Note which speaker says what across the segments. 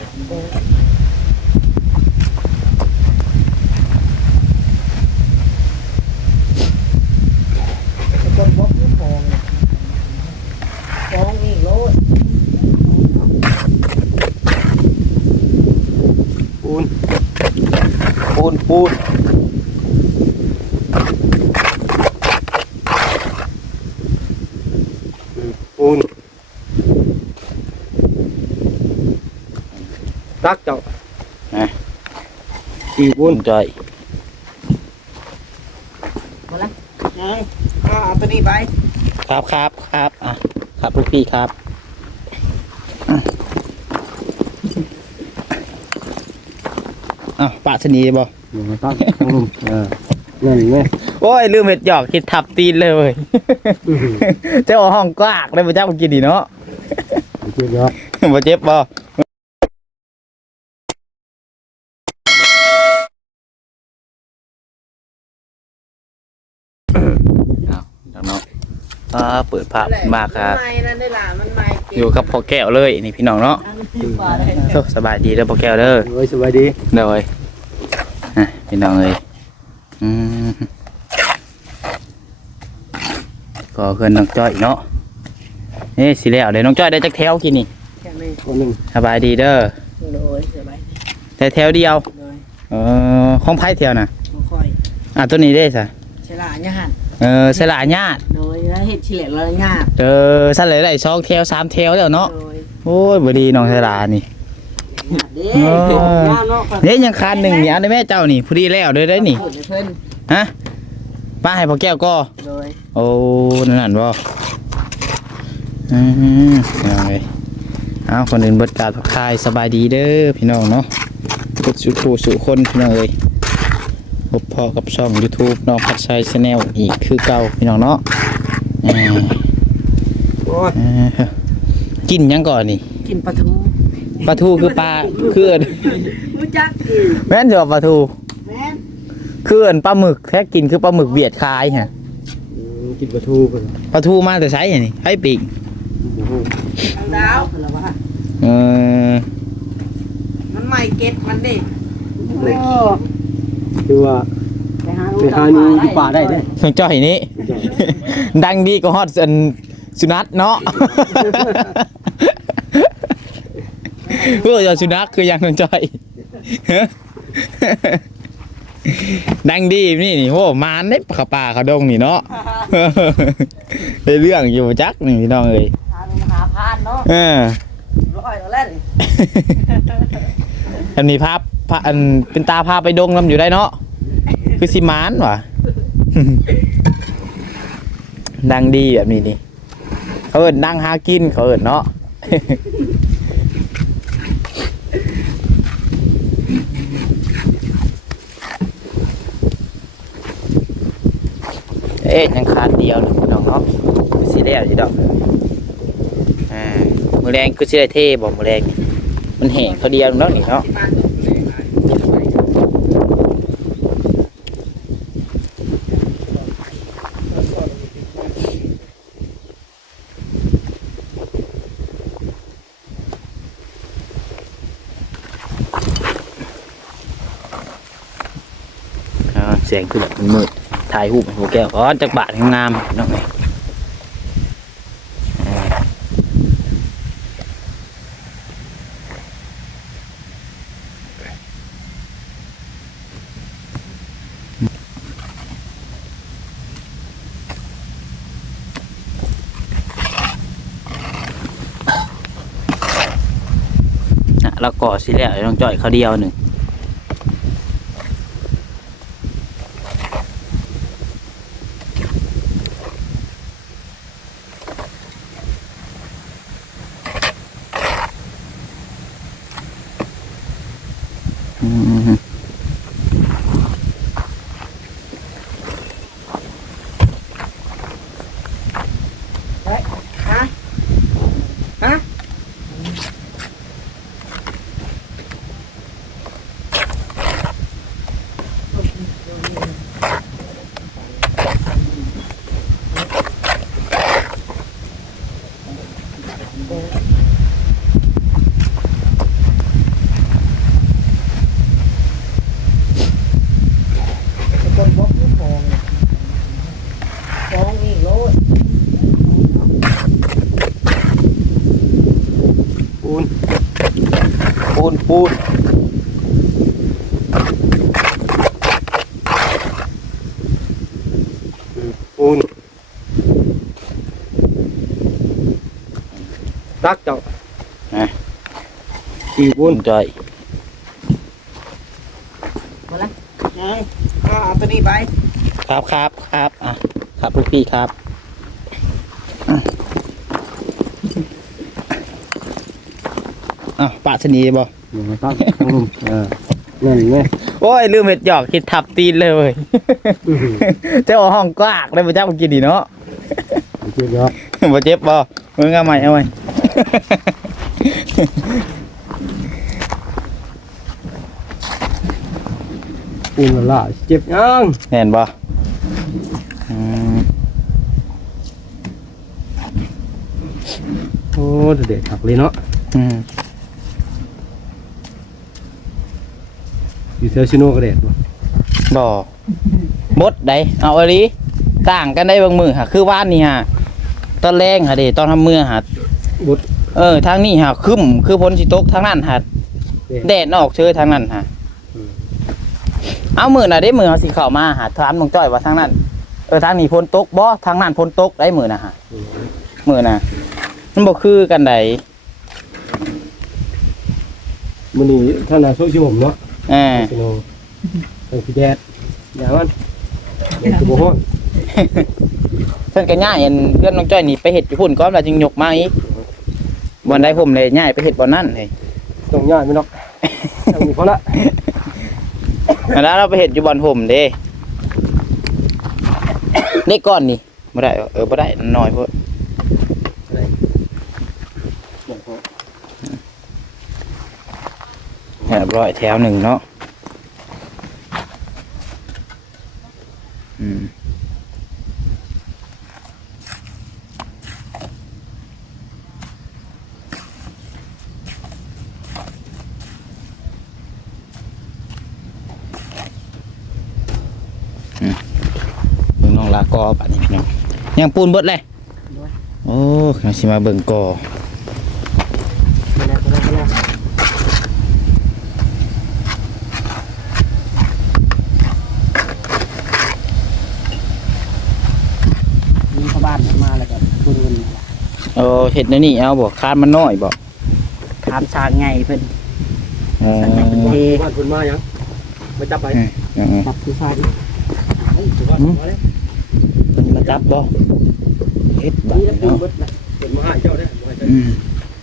Speaker 1: คนบกลูกฟองฟองอีกโลด
Speaker 2: ปูนปูนปูนปูน รักเจ้า
Speaker 3: นะ
Speaker 2: สี่ปูน
Speaker 3: จอย
Speaker 1: มาละไงก็เอาตัวนี้ไป
Speaker 3: ครับครับครับอะครับลูกพี่ครับอ้าวปะชนีบ่
Speaker 2: ตั้งทั้งลุมเออนั่นไง
Speaker 3: โอ้ยลืมเห็ดหยอกคิดทับตีนเลยเว้ยเจ้าห้องกากเลยมาเจ้ามากินดีเนาะ
Speaker 2: เจ็บยอด
Speaker 3: มาเจ็บบ่เอาน้องๆ อ่าเปิดภาพมากครับ
Speaker 1: ไม่นั่นได้ล่ะมันไม่เก็บ
Speaker 3: อยู่กับพ่อแก้วเลยนี่พี่น้องเนาะ
Speaker 1: อันนี้ปลาได้
Speaker 3: โอ้สบายดีเด้อพ่อแก้วเด้อ
Speaker 2: เอ้ยสบายดี
Speaker 3: เด้อเว้ยอะพี่น้องเอ้ยอืมก็เพื่อนน้องจ้อยเนาะนี่สิแล้วเดี๋ยวน้องจ้อยได้จักแถวกินนี่
Speaker 1: แค่นี้
Speaker 2: คนหนึ่ง
Speaker 3: สบายดีเด้อ
Speaker 1: โดยสบายดี
Speaker 3: แต่แถวเดียว
Speaker 1: โดย
Speaker 3: เออของไผ่แถวน่ะ
Speaker 1: บ่ค่อย
Speaker 3: อะตัวนี้ได้ซะ
Speaker 1: ใช่ล่ะเนี่ยหัน
Speaker 3: เออสละญาติ
Speaker 1: โดยแล้ว เห็ดชิเล็ดเลยงาบ
Speaker 3: เออสั่นเลยได้สองแถวสามแถวแล้วเนาะ
Speaker 1: โดย
Speaker 3: โอ้ยบ่ดีน้องสละนี่
Speaker 1: งาบเด้
Speaker 3: เออ
Speaker 1: งาบเนาะ
Speaker 3: เด้ยังคานหนึ่งเนี่ยได้แม่เจ้านี่พอดีแล้วเด้อได้อนี่
Speaker 1: เพิ่นเพิ่น
Speaker 3: ฮะป้าให้พ่อแก้วก็
Speaker 1: โดย
Speaker 3: โอ้นั่นนั่นบ่อืมเอาไงเอาคนอื่นเบิดกราบทักทายสบายดีเด้อพี่น้องเนาะทุกสุขูสุคนพี่น้องเอ้ยพบพอกับช่อง YouTube น้องพัดชัยชาแนลอีกคือเก่าพี่น้องเนาะอ่า
Speaker 2: โอ้ย
Speaker 3: อ่ากินหยังก่อนนี่
Speaker 1: กินปลาทู
Speaker 3: ปลาทูคือปลาคือเอิ้น
Speaker 1: รู้จักอีก
Speaker 3: แม่นจะว่าปลาทู
Speaker 1: แม่น
Speaker 3: คือเอิ้นปลาหมึกแท้กินคือปลาหมึกเบียดคายฮะ
Speaker 2: กินปลาทูกัน
Speaker 3: ปลาทูมาแต่ไสนี่ไผปีก
Speaker 1: ทางดาวเพิ่นละว่า
Speaker 3: เออ
Speaker 1: มันไม่เก็ตมันดิ
Speaker 2: คือว่า
Speaker 1: ไปหา
Speaker 2: ไปหานี่อยู่ป่าได้เด้
Speaker 3: น้องจ้อยนี่ ดังดีก็ฮอดอันสุนัขเนาะเพื่อจะสุนัขคือยังน้องจ้อยดังดีนี่นี่โหมานได้เขาป่าเขาดงนี่เนาะได้เรื่องอยู่จักนี่พี่น้องเอ้ย
Speaker 1: หาหาพานเนาะ
Speaker 3: เออ
Speaker 1: ร้อยแล้วนี่
Speaker 3: อันนี้ภาพพาอันเป็นตาพาไปดงนำอยู่ได้เนาะคือสิมานว่ะ ดังดีแบบนี้นี่เขาเอินดังหากินเขาเอินเนาะเอ๊ะยังขาดเดียวหนึงพี่น้องเนาะคือสิได้อยู่ดอกอ่ามือแรงคือสิได้เท่บ่มือแรงนี่มันแห้งเขาเดียวเนาะนี่เนาะ อ่าเสียงคือแบบมันมืดถ่ายรูปห้พวแก้วอ๋อจากบาทงามๆน้องไงแล้วก็สิแล้วน้องจ้อยเขาเดียวหนึ่ง
Speaker 2: ปูนตักเจ้า
Speaker 3: นะ
Speaker 2: สี่ปู
Speaker 3: บุ
Speaker 2: น
Speaker 3: ญจอย
Speaker 1: มาละไงเอาเอาตัวนี้ไป
Speaker 3: ครับครับครับอะครับลูกพี่ครับอะอ้าวปะชนีบ่
Speaker 2: ตักทั้งลุมเออนั่นไง
Speaker 3: โอ้ยลืมเห็ดหยอกคิดทับตีนเลยเว้ยเจ้าห้องกากได้มาจ้ามากินดีเนาะ
Speaker 2: เจ็บยอด
Speaker 3: บ่เจ็บบ่มึงเอาใหม่เอาใหม่
Speaker 2: ปูนละละเจ็บยัง
Speaker 3: เห็นบ่อืม
Speaker 2: โอ้เด็ดหักเลยเนาะ
Speaker 3: อืม
Speaker 2: อยู่เซลชิโนก็เด็ดบ่
Speaker 3: บ่บดได้เอาอันนี้ต่างกันได้บางมือค่ะคือว่านนี่ฮะตอนแรงค่ะเด้ตอนทำมือหะ
Speaker 2: บด
Speaker 3: เออทางนี้ฮะคึมคือพ้นสิตกทางนั้นฮะแดดออกเชยทางนั้นฮะเอามือน่ะได้มือเอาสิเข้ามาหาถามน้องจ้อยว่าทางนั้นเออทางนี้พ้นตกบ่ทางนั้นพ้นตกได้มือน่ะฮะมือน่ะมันบ่คือกันใด
Speaker 2: มันนี่ท่านน่ะโซชิผมเนาะ
Speaker 3: เออ
Speaker 2: ชิโนเป็นพี่แดดอย่ามันเด็ดคือบ่ฮ้อน
Speaker 3: เพิ่นก็ย้ายอันเพื่อนน้องจ้อยนี่ไปเฮ็ดอยู่พุ่นก่อนแล้วจึงยกมาอีกบ่ได้ผมเลยย้ายไปเฮ็ดบ่นั่นเลย
Speaker 2: ต้องย่ายไม่นอกทางนี้พอละ
Speaker 3: แล้วเราไปเห็ดอยู่บอนผมเด้เด็กก้อนนี่บ่ได้ เออบ่ได้น้อยเพิ่น เรียบร้อยแถวหนึ่งเนาะอืมเบิ่งน้องลากอบัดนี้พี่น้องยังปูนเบิดเลย โอ้ยสิมาเบิ่งกอ
Speaker 1: มาแล้วมาแล้วมาแล้วมีชาวบ้านมาแล้วก็คุณเงิน
Speaker 3: โอ้เห็ดในนี่เอาบ่คานมันน้อยบ่
Speaker 1: ถามสางไงเพิ่น
Speaker 3: เออ
Speaker 1: เท
Speaker 2: บ้านคุณมายังมาจับไป
Speaker 3: อืม
Speaker 1: ตับผู้ชาย
Speaker 2: บ้านมาเลย
Speaker 3: เพิ่นมาจับบ่เฮ็ดบัด
Speaker 2: นี่
Speaker 3: นี้
Speaker 2: แล้วปูน
Speaker 3: เนาะ
Speaker 2: เบิดนะเห็นมาให้เจ้าได้ไว้เจ้า
Speaker 3: อืม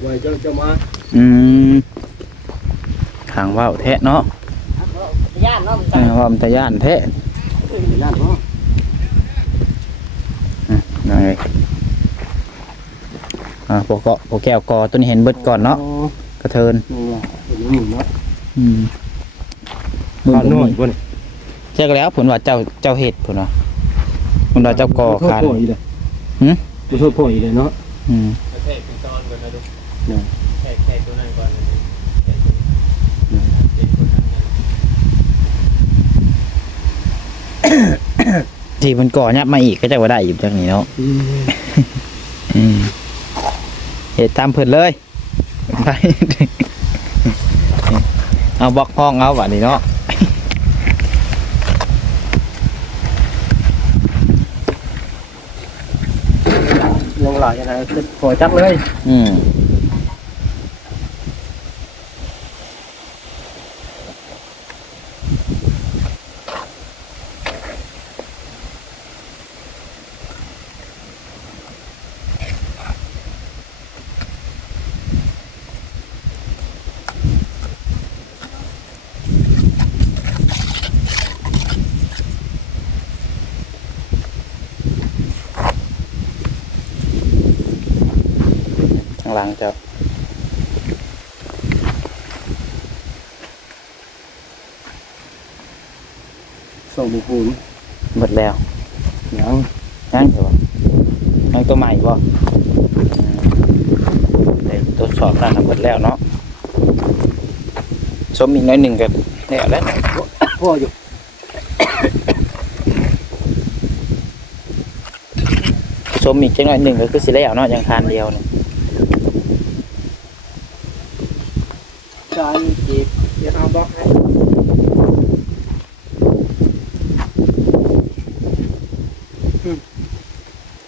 Speaker 2: ไว้เจ้าเจ้ามา
Speaker 3: อืมทางว่าวแท้เนาะ
Speaker 1: ย่านเนาะ
Speaker 3: เออว่ามันตะย่านแท้
Speaker 2: ย่านเนาะ
Speaker 3: อะนั่นไง อ่าพวกเกาะพวกแก้วกอตัวนี้เห็นเบิดก่อนเนาะกระเทิน
Speaker 2: นี่แหละเป็นหมู่เนาะ
Speaker 3: อืม
Speaker 2: บ้านน้อยบ่นี่
Speaker 3: เช็คแล้วผลว่าเจ้าเจ้าเห็ดผลว่าผลว่าเจ้ากอ
Speaker 2: โทษ
Speaker 3: คาน
Speaker 2: พ่ออีกเลย
Speaker 3: หึ
Speaker 2: บ่โทษพ่ออีกเลยเนาะ
Speaker 3: อืม
Speaker 4: แทกเป็นตอนก่อนนะดู
Speaker 2: เนี่ย
Speaker 4: แทกแทกตัวนั้นก่อนนะดูแทกตัวนี้เจ็ดคนทำงาน
Speaker 3: ที่มันก่อยับมาอีกก็จะว่าได้อยู่จากนี้เนาะอืม เห็ดตามเพิ่นเลยไปเอาบล็อกห้องเอาบัดนี้เนาะ
Speaker 2: ลงหลายยังไงคือขอจับเลย
Speaker 3: อืมางหลังเจ้า
Speaker 2: ส่งบุปูน
Speaker 3: หมดแล้ว
Speaker 2: ยัง
Speaker 3: ยังเหรอยังตัวใหม่บ่ได้ตัวสอบนั่นน่ะหมดแล้วเนาะสมอีกน้อยหนึ่งกับแล้วแล้ว
Speaker 2: พ่ออยู่
Speaker 3: สมอีกจังน้อยหนึ่งก็คือสิแล้วเนาะยังคานเดียวเนี่ย
Speaker 2: จานจีบ
Speaker 1: เดี๋ยวเอาบล็อกให้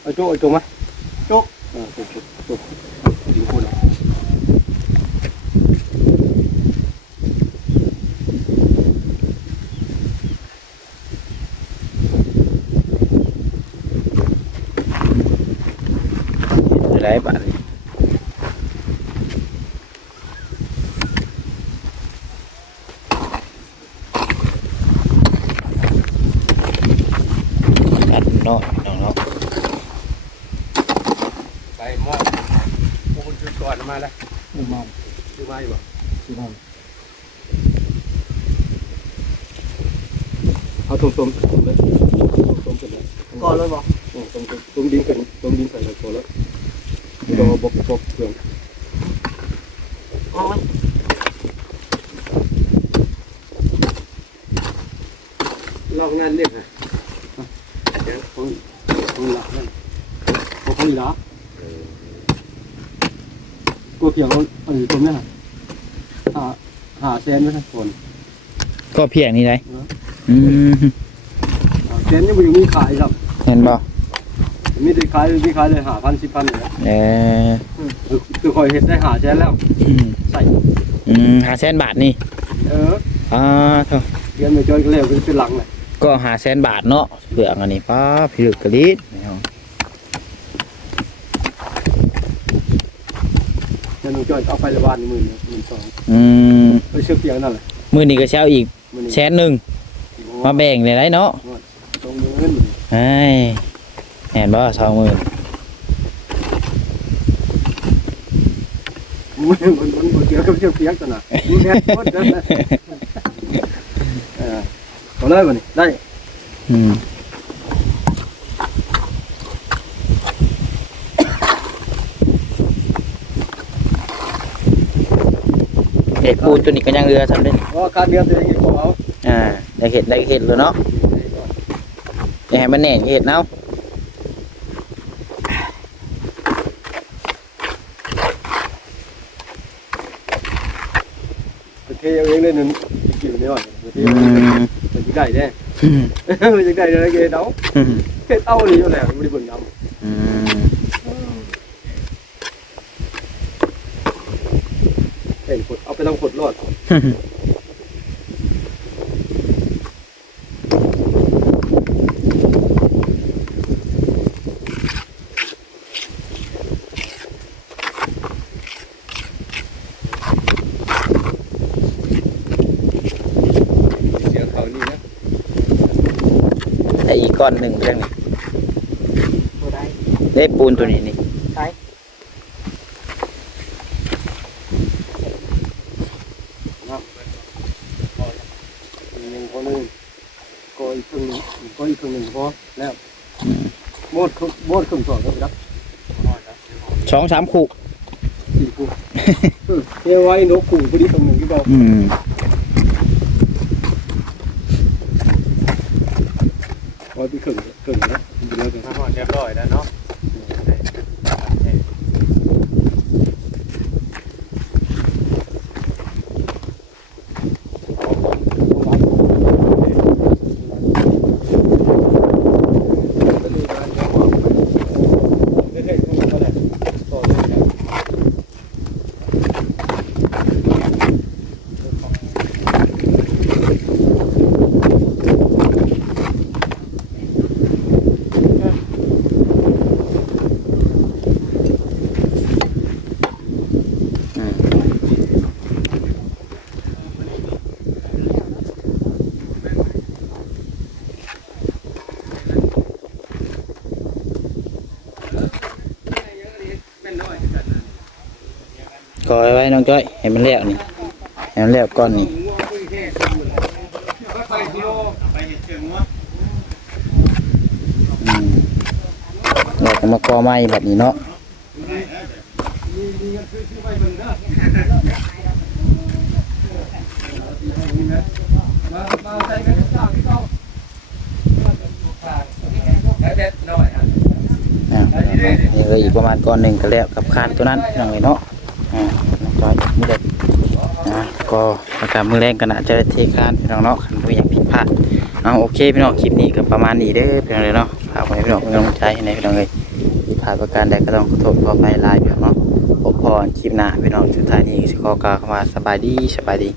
Speaker 2: เอาโจ๊กเอาโจ๊กมาโจ๊กเออโจ๊กโจ๊กโจ๊กดิงคูเลย
Speaker 3: อะไรบ้างอัดเนาะน้องเนาะ
Speaker 2: ใส่หม้อพวกคุณชุดก่อนมาแล้ว
Speaker 1: หนึ่งมอง
Speaker 2: ดูมาอยู่บ่
Speaker 1: สี่มอง
Speaker 2: เอา ตุ่มตุ่มเลยตุ่มตุ่มกันเลย
Speaker 1: ก่อนเลยบอก
Speaker 2: ตุ่มตุ่มตุ่มดินกันตุ่มดินใส่เลยพอนแล้วรอกบกบกเครื่องลอกงานเรียกไงเของของหลักนั่นของของหลักกูเพียงเอาอันนี้ตุ่มเนี่ยหาหาแซนไว้ทั้งคน
Speaker 3: ก็เพียงนี่ได้อืม
Speaker 2: แซนยังไม่มีขายครับ
Speaker 3: เห็นบ่
Speaker 2: มีแต่ขายมีขายเลยหาพันสิบพันเลย
Speaker 3: เออ
Speaker 2: คือคอยเห็ดได้หาแสนแล้ว
Speaker 3: อืม
Speaker 2: ใส่
Speaker 3: อืมหาแสนบาทนี่
Speaker 2: เออ
Speaker 3: อ่าเท่า
Speaker 2: เรียนไม่จอยก็แล้วเป็นหลังเลย
Speaker 3: ก็หาแสนบาทเนาะเผื่ออันนี้ป้าพิลึกกะลิด
Speaker 2: เรียนไม่จอยเอาไประบานหมื่นหมื่นสอง
Speaker 3: อืม
Speaker 2: ไปเชื่อเพียงนั่นแหละ
Speaker 3: มือนี้ก็เช้าอีก
Speaker 2: มื้อนี้
Speaker 3: แสนหนึ่งมาแบ่งได้ไรเนาะ
Speaker 2: ตรงเงิน
Speaker 3: ไอ้เห็นบ่สองหมื่น
Speaker 2: มันมันมันเกี่ยวกับเชื่อเพียงตัวน่ะมีแค่หมดนั่นแหละเออเอาเลยวันนี้ได้
Speaker 3: อืมเด็กปูนตัวนี้ก็ยังเรือทำได้
Speaker 2: เพราะการเรียนตัวเองอีกของเอา
Speaker 3: อ่าได้เห็ดได้เห็ดเลยเนาะ อย่าให้มันแหน่งเห็ดเนาะ
Speaker 2: ไปเทเอาเองเลยหนึ่งกี่วันนี้ก่อนไปเท
Speaker 3: อื
Speaker 2: เอาเอง
Speaker 3: ม
Speaker 2: มันจะได้แน่
Speaker 3: อืม
Speaker 2: มันจะได้เลยเกเดา
Speaker 3: อืม
Speaker 2: เกเต้านี่อยู่แล้วไม่ได้เบิ่งน้ำ
Speaker 3: อืม
Speaker 2: เห็นขดเอาไปทำขดรอด เสียเขานี่นะ
Speaker 3: ไอ้อี กก้อนหนึ่งเรื่องนี้
Speaker 1: ตัวใด
Speaker 3: ได้ปูนตัวนี้นี่
Speaker 1: ใช้
Speaker 2: หนึ่งคนหนึ่งก็อีกครึ่งหนึ่งก็อีกครึ่งหนึ่งพอแล้ว
Speaker 3: อืม
Speaker 2: โมดครึ่งโมดครึ่งสองก็ไปรับ
Speaker 3: สองสามขู่
Speaker 2: สี่คู่เออเที่ยวไว้นกคู่พอดีตรงหนึ่งที่บอก
Speaker 3: อืม
Speaker 2: พอที่ครึ่งครึ่งนะมันเป็นแล้วกัน
Speaker 4: หอดเรียบร้อยแล้วเนาะ
Speaker 3: ก็ไว้น้องจ้อยให้มันแล้วนี่ให้มันแล้วก้อนนี่
Speaker 4: เดเชืองงัว
Speaker 3: อืมเราก็มากอไม้แบบนี้เนาะ
Speaker 2: นี่เด็ดหน่อยอี
Speaker 3: กประมาณก้อนหนึ่งก็แล้วกับคานตัวนั้นน้องเลยเนาะ จอยนี่เด็ดอ่าก็อาการมือแรงกันนะจะได้เทคานพี่น้องเนาะคันบ่อย่างผิดพลาดเอาโอเคพี่น้องคลิปนี้ก็ประมาณนี้เด้อพี่น้องเลยเนาะฝากไว้พี่น้องเป็นกำลังใจให้ในพี่น้องเลยผิดพลาดประการใดก็ต้องขอโทษขอไปลายพี่น้องเนาะพบพรคลิปหน้าพี่น้องสุดท้ายนี้สิขอกล่าวคำว่าสบายดีสบายดี